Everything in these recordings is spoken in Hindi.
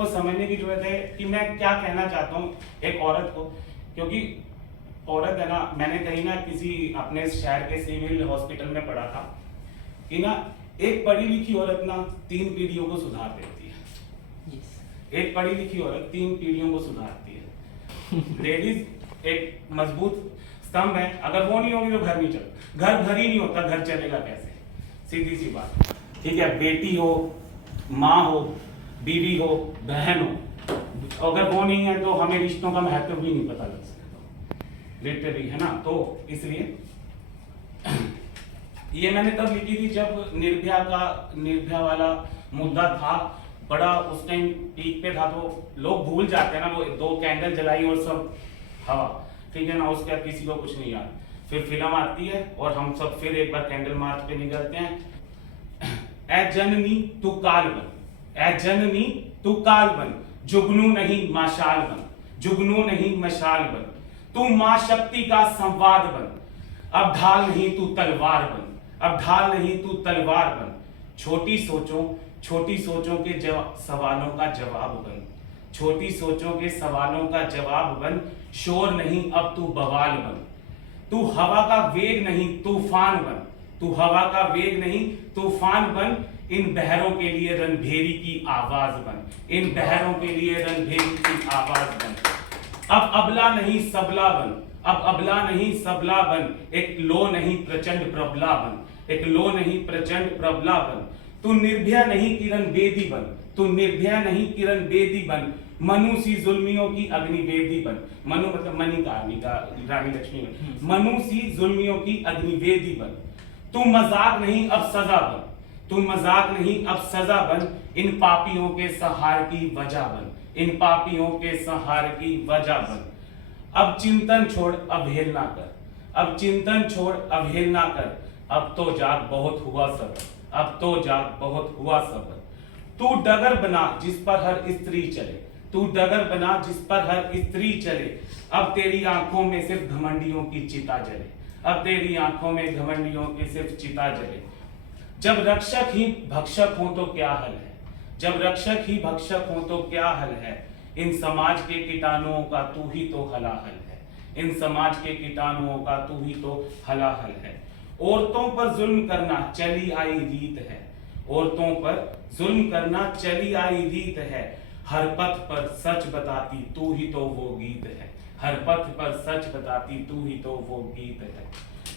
सबको समझने की जरूरत है कि मैं क्या कहना चाहता हूँ एक औरत को, क्योंकि औरत है ना, मैंने कहीं ना किसी अपने शहर के सिविल हॉस्पिटल में पढ़ा था कि ना एक पढ़ी लिखी औरत ना 3 पीढ़ियों को सुधार देती है। एक पढ़ी लिखी औरत 3 पीढ़ियों को सुधारती है। लेडीज एक मजबूत स्तंभ है, अगर वो नहीं होगी तो घर नहीं चलता, घर घर ही नहीं होता, घर चलेगा कैसे? सीधी सी बात, ठीक है। बेटी हो, माँ हो, बीवी हो, बहन हो, अगर वो नहीं है तो हमें रिश्तों का महत्व भी नहीं पता लग सकता, लिटरली, है ना। तो इसलिए ये मैंने तब लिखी थी जब निर्भया वाला मुद्दा था, बड़ा उस टाइम पीक पे था, तो लोग भूल जाते हैं ना, वो 2 कैंडल जलाई और सब हवा, ठीक है ना, उसके बाद किसी को कुछ नहीं याद। फिर फिल्म आती है और हम सब फिर एक बार कैंडल मार्च पे निकलते हैं। ऐ जननी तू काल बन, ऐ जननी तू काल बन, जुगनू नहीं माशाल बन, जुगनू नहीं मशाल बन, तू मां शक्ति का संवाद बन, अब ढाल नहीं तू तलवार बन, अब ढाल नहीं तू तलवार बन, छोटी सोचों के सवालों का जवाब बन, छोटी सोचों के सवालों का जवाब बन, शोर नहीं अब तू बवाल बन, तू हवा का वेग नहीं तूफान बन, तू हवा का वेग नहीं तूफान बन, इन बहरों के लिए रणभेरी की आवाज बन, इन बहरों के लिए रणभेरी की आवाज बन, अब अबला नहीं सबला बन, अब अबला नहीं सबला बन, एक लो नहीं प्रचंड प्रबला बन, एक लो नहीं प्रचंड प्रबला बन, तू निर्भया नहीं किरण बेदी बन, तू निर्भया नहीं किरण बेदी बन, मनु सी जुल्मियों की अग्निवेदी बन, मनु मतलब मणि का रानी लक्ष्मी बन, मनु सी जुल्मियों की अग्निवेदी बन, तू मजाक नहीं अब सजा बन, तू मजाक नहीं अब सजा बन, इन पापियों के सहार की वजह बन, इन पापियों के सहार की वजह बन, अब चिंतन छोड़ अवहेलना कर, अब चिंतन छोड़ अवहेलना कर, अब तो जाग बहुत हुआ सबर, अब तो जाग बहुत हुआ सबर, तू डगर बना जिस पर हर स्त्री चले, तू डगर बना जिस पर हर स्त्री चले, अब तेरी आंखों में सिर्फ घमंडियों की चिता जले, अब तेरी आंखों में घमंडियों की सिर्फ चिता जले, जब रक्षक ही भक्षक हो तो क्या हल है, जब रक्षक ही भक्षक हो तो क्या हल है, इन समाज के कीटाणुओं का तू ही तो हलाहल है, इन समाज के कीटाणुओं का तू ही तो हलाहल है, औरतों पर जुल्म करना चली आई रीत है, औरतों पर जुल्म करना चली आई रीत है, हर पथ पर सच बताती तू ही तो वो गीत है, हर पथ पर सच बताती तू ही तो वो गीत है,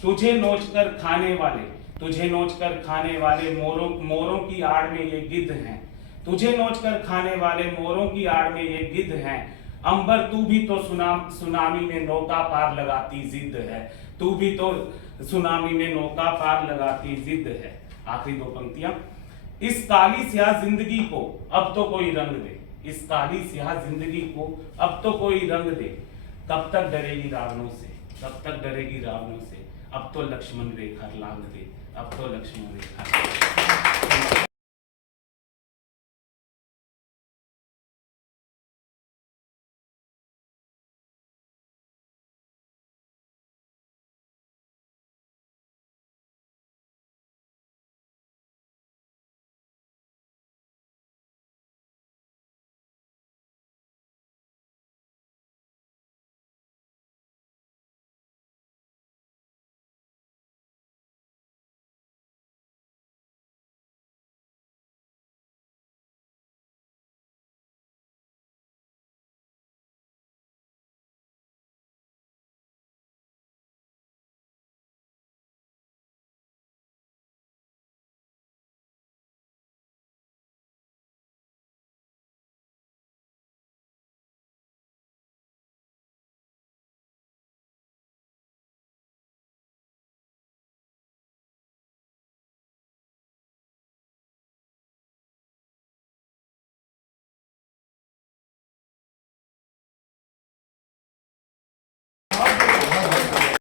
तुझे नोचकर खाने वाले, तुझे नोचकर खाने वाले मोरों की आड़ में ये गिद्ध हैं, तुझे नोचकर खाने वाले मोरों की आड़ में ये गिद्ध हैं, अंबर तू भी तो सुनामी में नौका पार लगाती जिद है, तू भी तो सुनामी में नौका पार लगाती जिद है। आखिरी 2 पंक्तियां, इस काली स्याह जिंदगी को अब तो कोई रंग दे, इस काली स्याह जिंदगी को अब तो कोई रंग दे, कब तक डरेगी रावणों से, कब तक डरेगी रावणों से, अब तो लक्ष्मण रेखा लांग दे, अब तो लक्ष्मण रेखा।